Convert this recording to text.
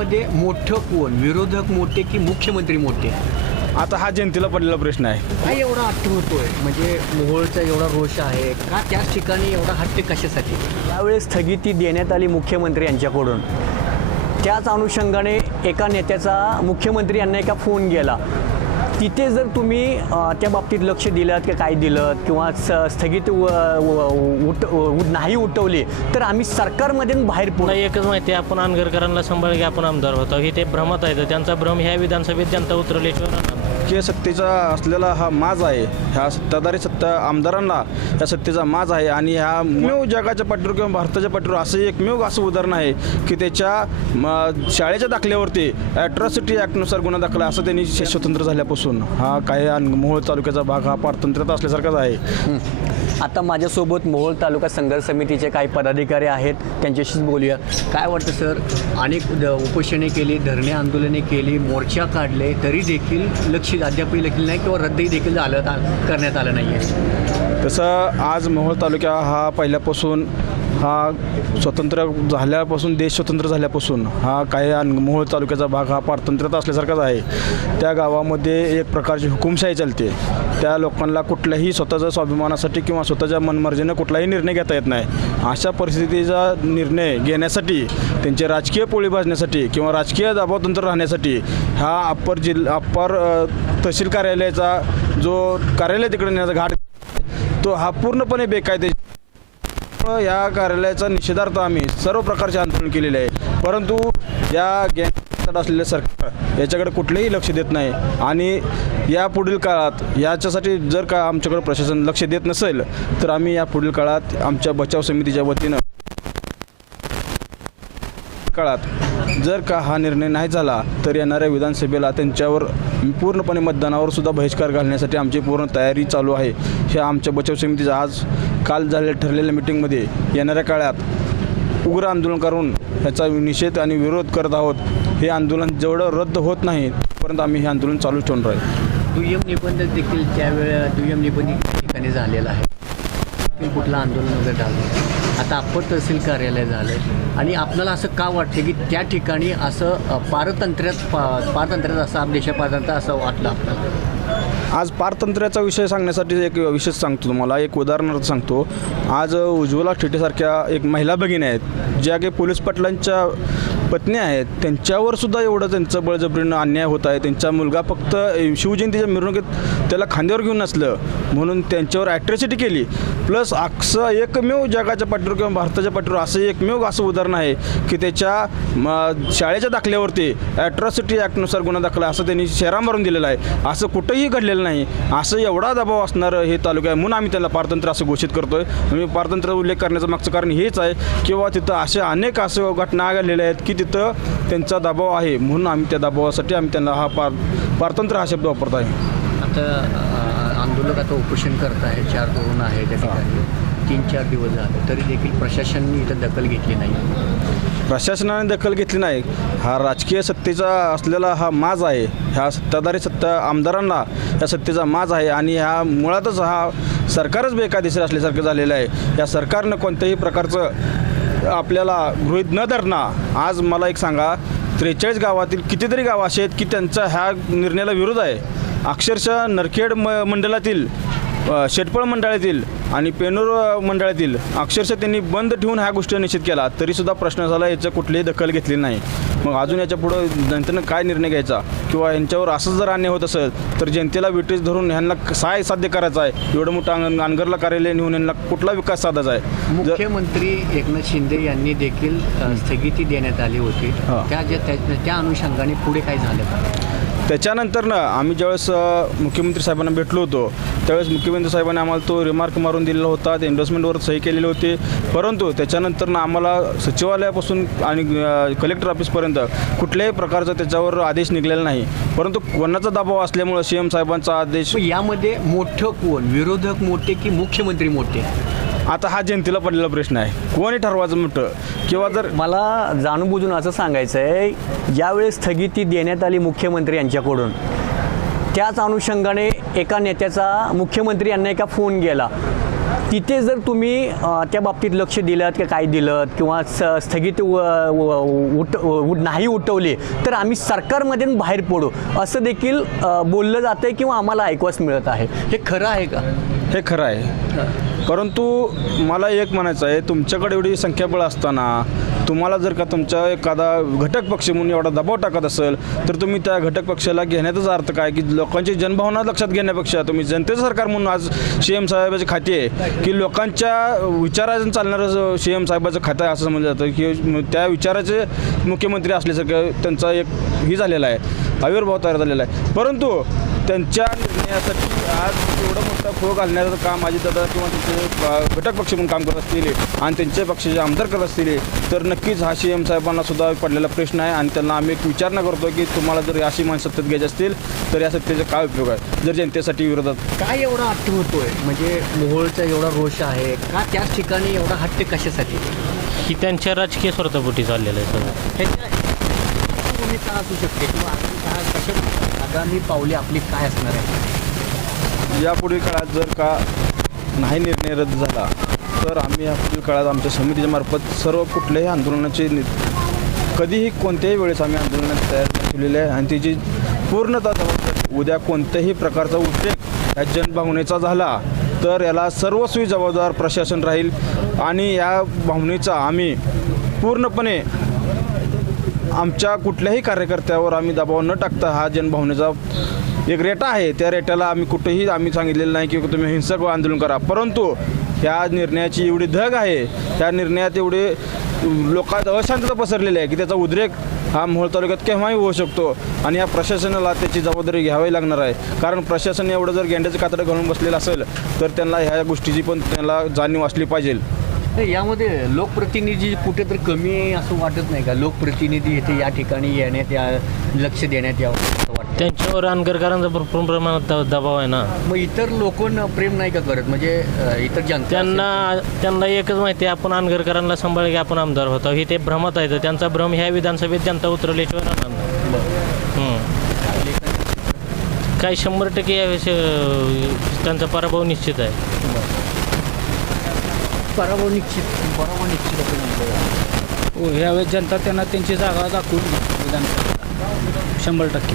मध्ये मोठं कोण? विरोधक मोठे की मुख्यमंत्री मोठे? आता हा जनतेला पडलेला प्रश्न आहे. काय एवढा हट्ट होतोय. म्हणजे मोहोळचा एवढा रोष आहे. का त्याच ठिकाणी एवढा हट्ट कशासाठी? त्यावेळेस स्थगिती देण्यात आली मुख्यमंत्री यांच्याकडून. त्याच अनुषंगाने एका नेत्याचा मुख्यमंत्री यांना एका फोन गेला. तिथे जर तुम्ही त्या बाबतीत लक्ष दिलं की काय दिलं किंवा स स्थगित व- उठ उ- नाही उठवली तर आम्ही सरकारमधून बाहेर पुन्हा एकच माहिती आहे, आपण अनगरकरांना सांभाळ की आपण आमदार होतो. हे ते भ्रमत आहे त्यांचा भ्रम ह्या विधानसभेत जनता उतरल्याशिवाय की सत्तेचा असलेला हा माज आहे. ह्या सत्ताधारी सत्ता आमदारांना या सत्तेचा माज आहे आणि ह्या एकमेव जगाच्या पाठीवर किंवा भारताच्या पाठीवर असं एकमेव असं उदाहरण आहे की त्याच्या म, शाळेच्या दाखल्यावरती ॲट्रॉसिटी ॲक्टनुसार गुन्हा दाखला असं त्यांनी स्वतंत्र झाल्यापासून. हा काही मोहोळ तालुक्याचा भाग हा पारतंत्र्यात असल्यासारखाच आहे. आता माझ्यासोबत मोहोळ तालुका संघर्ष समितीचे काही पदाधिकारी आहेत. त्यांच्याशीच बोलूया. काय वाटतं सर? अनेक द- उपोषणे केली धरणे आंदोलने केली मोर्चा काढले तरी देखील लक्ष अद्यापही देखील नाही किंवा रद्दही देखील झालं करण्यात आलं नाही आहे तसं आज मोहोळ तालुका हा पहिल्यापासून हा स्वतंत्र झाल्यापासून देश स्वतंत्र झाल्यापासून हा काही मोहोळ तालुक्याचा भाग हा पारतंत्र्यात असल्यासारखाच आहे. त्या गावामध्ये एक प्रकारची हुकुमशाही चालते. त्या लोकांना कुठल्याही स्वतःच्या स्वाभिमानासाठी किंवा स्वतःच्या मनमर्जीनं कुठलाही निर्णय घेता येत नाही. अशा परिस्थितीचा निर्णय घेण्यासाठी त्यांचे राजकीय पोळी भाजण्यासाठी किंवा राजकीय दबावतंत्र राहण्यासाठी हा अप्पर जिल्हा अप्पर तहसील कार्यालयाचा जो कार्यालय तिकडे नेण्याचा घाट तो हा पूर्णपणे बेकायदेशीर या कार्यालयाचा निषेधार्थ आम्ही सर्व प्रकारचे आंदोलन केलेले आहे. परंतु या गॅंग असलेले सरकार याच्याकडे कुठलेही लक्ष देत नाही. आणि या पुढील काळात याच्यासाठी जर का आमच्याकडे प्रशासन लक्ष देत नसेल तर आम्ही या पुढील काळात आमच्या बचाव समितीच्या वतीनं काळात जर का हा निर्णय नाही झाला तर येणाऱ्या विधानसभेला त्यांच्यावर पूर्णपणे मतदानावर सुद्धा बहिष्कार घालण्यासाठी आमची पूर्ण तयारी चालू आहे. हे आमच्या बचाव समितीचं आज काल झालेल्या ठरलेल्या मिटिंगमध्ये येणाऱ्या काळात उग्र आंदोलन करून याचा निषेध आणि विरोध करत आहोत. हे आंदोलन जेवढं रद्द होत नाही तोपर्यंत आम्ही हे आंदोलन चालूच ठेवून राहील दुय्यम निबंध देखील त्यावेळेला दुय्यम निबंध ठिकाणी झालेला आहे. देखील कुठलं आंदोलन वगैरे झालं. आता अप्पर तहसील कार्यालय झालं आणि आपल्याला असं का वाटतं की त्या ठिकाणी असं पारतंत्र्यात पा पारतंत्र्यात असं देशपारतंत्र्य असं वाटलं आपल्याला? आज पारतंत्र्याचा विषय सांगण्यासाठी एक विशेष सांगतो तुम्हाला एक उदाहरणार्थ सांगतो. आज उज्ज्वला ठेटेसारख्या एक महिला भगिनी आहेत ज्या काही पोलीस पाटलांच्या पत्नी आहेत. त्यांच्यावर सुद्धा एवढं त्यांचं बळजबरीनं अन्याय होत आहे. त्यांचा मुलगा फक्त शिवजयंतीच्या मिरवणुकीत त्याला खांद्यावर घेऊन नसलं म्हणून त्यांच्यावर ॲट्रॉसिटी केली. प्लस असं एकमेव जगाच्या पाठीवर किंवा भारताच्या पाठीवर असं एकमेव असं उदाहरण आहे की त्याच्या शाळेच्या दाखल्यावरती ॲट्रॉसिटी ॲक्टनुसार गुन्हा दाखला असं त्यांनी शेरा मारून आहे. असं कुठंही घडलेलं नाही. असं एवढा दबाव असणारं हे तालुका आहे म्हणून आम्ही त्याला पारतंत्र्य असं घोषित करतोय. मी पारतंत्र उल्लेख करण्याचं मागचं कारण हेच आहे किंवा तिथं अशा अनेक असं घटना घडलेल्या आहेत की तिथं त्यांचा दबाव आहे म्हणून आम्ही त्या दबावासाठी आम्ही त्यांना हा पार पारतंत्र्य हा शब्द वापरत आहे. आता आंदोलक आता उपोषण करत आहे चार धोरण आहे त्या ठिकाणी. तीन चार दिवस झाले तरी देखील प्रशासनाने इथं दखल घेतली नाही. प्रशासनाने दखल घेतली नाही. हा राजकीय सत्तेचा असलेला हा माज आहे. ह्या सत्ताधारी सत्ता आमदारांना या सत्तेचा माज आहे आणि ह्या मुळातच हा सरकारच बेकायदेशीर असल्यासारखं झालेलं आहे. या सरकारनं कोणत्याही प्रकारचं आपल्याला गृहीत न धरणं आज मला एक सांगा त्रेचाळीस गावातील कितीतरी गावं असे आहेत की त्यांचा ह्या निर्णयाला विरोध आहे. अक्षरशः नरखेड म मंडळातील शेटपळ मंडळातील आणि पेनूर मंडळातील अक्षरशः त्यांनी बंद ठेवून ह्या गोष्टी निश्चित केला. तरीसुद्धा प्रश्न झाला याचं कुठलीही दखल घेतली नाही. मग अजून याच्या पुढं जनतेनं काय निर्णय घ्यायचा? किंवा यांच्यावर असं जर अन्याय होत असेल तर जनतेला विटेज धरून ह्यांना काय साध्य करायचं आहे. एवढं मोठं अनगरला कार्यालय नेऊन यांना कुठला विकास साधायचा आहे? मुख्यमंत्री एकनाथ शिंदे यांनी देखील स्थगिती देण्यात आली होती. त्या- त्या अनुषंगाने पुढे काय झालं? त्याच्यानंतर ना आम्ही ज्यावेळेस मुख्यमंत्री साहेबांना भेटलो होतो त्यावेळेस मुख्यमंत्री साहेबांनी आम्हाला तो रिमार्क मारून दिलेला होता ते एन्डोर्समेंटवर सही केलेली होती. परंतु त्याच्यानंतर ना आम्हाला सचिवालयापासून आणि कलेक्टर ऑफिसपर्यंत कुठल्याही प्रकारचा त्याच्यावर आदेश निघालेला नाही. परंतु कोणाचा दबाव असल्यामुळं सी एम साहेबांचा आदेश यामध्ये मोठं कोण? विरोधक मोठे की मुख्यमंत्री मोठे? आता हा जनतेला पडलेला प्रश्न आहे. कोणी ठरवायचं मोठं? किंवा जर मला जाणूनबुजून असं सांगायचं आहे ज्यावेळेस स्थगिती देण्यात आली मुख्यमंत्री यांच्याकडून त्याच अनुषंगाने एका नेत्याचा मुख्यमंत्री यांना एका फोन गेला. तिथे जर तुम्ही त्या बाबतीत लक्ष दिलं की काय दिलं किंवा स स्थगित उठ नाही उठवले तर आम्ही सरकारमध्ये बाहेर पडू असं देखील बोललं जातं आहे किंवा आम्हाला ऐकवास मिळत आहे. हे खरं आहे का? हे खरं आहे. परंतु मला एक म्हणायचं आहे तुमच्याकडे एवढी संख्याबळ असताना तुम्हाला जर का तुमचा एखादा घटक पक्ष म्हणून एवढा दबाव टाकत असेल तर तुम्ही त्या घटक पक्षाला घेण्याचाच अर्थ काय? की लोकांची जनभावना लक्षात घेण्यापेक्षा तुम्ही जनतेचं सरकार म्हणून आज सी एम साहेबाचे खाते आहे की लोकांच्या विचारानं चालणारं सी एम साहेबाचं खातं आहे असं समजलं जातं की त्या विचाराचे मुख्यमंत्री असल्यासारखं त्यांचा एक ही झालेला आहे आविर्भाव तयार झालेला आहे. परंतु त्यांच्या निर्णयासाठी आज एवढं मोठं फो घालण्याचं काम अजितदादा किंवा त्यांचे घटक पक्ष म्हणून काम करत असतील आणि त्यांच्या पक्षाचे आमदार करत असतील तर नक्कीच हा सी एम साहेबांना सुद्धा पडलेला प्रश्न आहे आणि त्यांना आम्ही एक विचारणा करतो की तुम्हाला जर अशी मान सत्तेत घ्यायची असतील तर या सत्तेचा काय उपयोग आहे? जर जनतेसाठी विरोधात. काय एवढा हट्ट होतोय? म्हणजे मोहोळचा एवढा रोष आहे. का त्याच ठिकाणी एवढा हट्ट कशासाठी? ही त्यांच्या राजकीय स्वार्थापोटी चाललेलं आहे सगळं. असू शकते? किंवा आगामी पावले आपली काय असणार आहे यापुढील काळात जर का नाही निर्णय रद्द झाला तर आम्ही यापुढील काळात आमच्या समितीच्या मार्फत सर्व कुठल्याही आंदोलनाचे कधीही कोणत्याही वेळेस आम्ही आंदोलनात तयार ठेवलेले आहे. आणि त्याची पूर्णतः जबाबदारी उद्या कोणत्याही प्रकारचा उद्रेक या जनभावनेचा झाला तर याला सर्वस्वी जबाबदार प्रशासन राहील. आणि या भावनेचा आम्ही पूर्णपणे आमच्या कुठल्याही कार्यकर्त्यावर आम्ही दबाव न टाकता हा जनभावनेचा एक रेटा आहे. त्या रेट्याला आम्ही कुठेही आम्ही सांगितलेलं नाही की तुम्ही हिंसक आंदोलन करा. परंतु ह्या निर्णयाची एवढी धग आहे त्या निर्णयात एवढे लोकात अशांतता पसरलेली आहे की त्याचा उद्रेक हा मोहोळ तालुक्यात केव्हाही होऊ शकतो आणि या प्रशासनाला त्याची जबाबदारी घ्यावी लागणार आहे. कारण प्रशासन एवढं जर गेंड्याचं कातडं घालून बसलेलं असेल तर त्यांना ह्या गोष्टीची पण त्यांना जाणीव असली पाहिजे. यामध्ये लोकप्रतिनिधी कुठेतरी कमी आहे असं वाटत नाही का? लोकप्रतिनिधी इथे या ठिकाणी येण्यात या लक्ष देण्यात यावं असं वाटतं. त्यांच्यावर अनगरकरांचा भरपूर प्रमाणात द- दबाव आहे ना. मग इतर लोक प्रेम नाही का करत? म्हणजे अ, इतर जनता त्यांना त्यांना एकच माहिती आहे आपण अनगरकरांना सांभाळ की आपण आमदार होतो. हे ते भ्रमत आहे त्यांचा भ्रम ह्या विधानसभेत जनता उतरवल्याशिवाय राहणार नाही. हम्म. काय शंभर टक्के यावेळेस अं, त्यांचा पराभव निश्चित आहे. पराभव निश्चित पराभव निश्चित असं म्हणलं हो यावेळेस जनता त्यांना त्यांची जागा दाखवून विधानसभेत शंभर टक्के.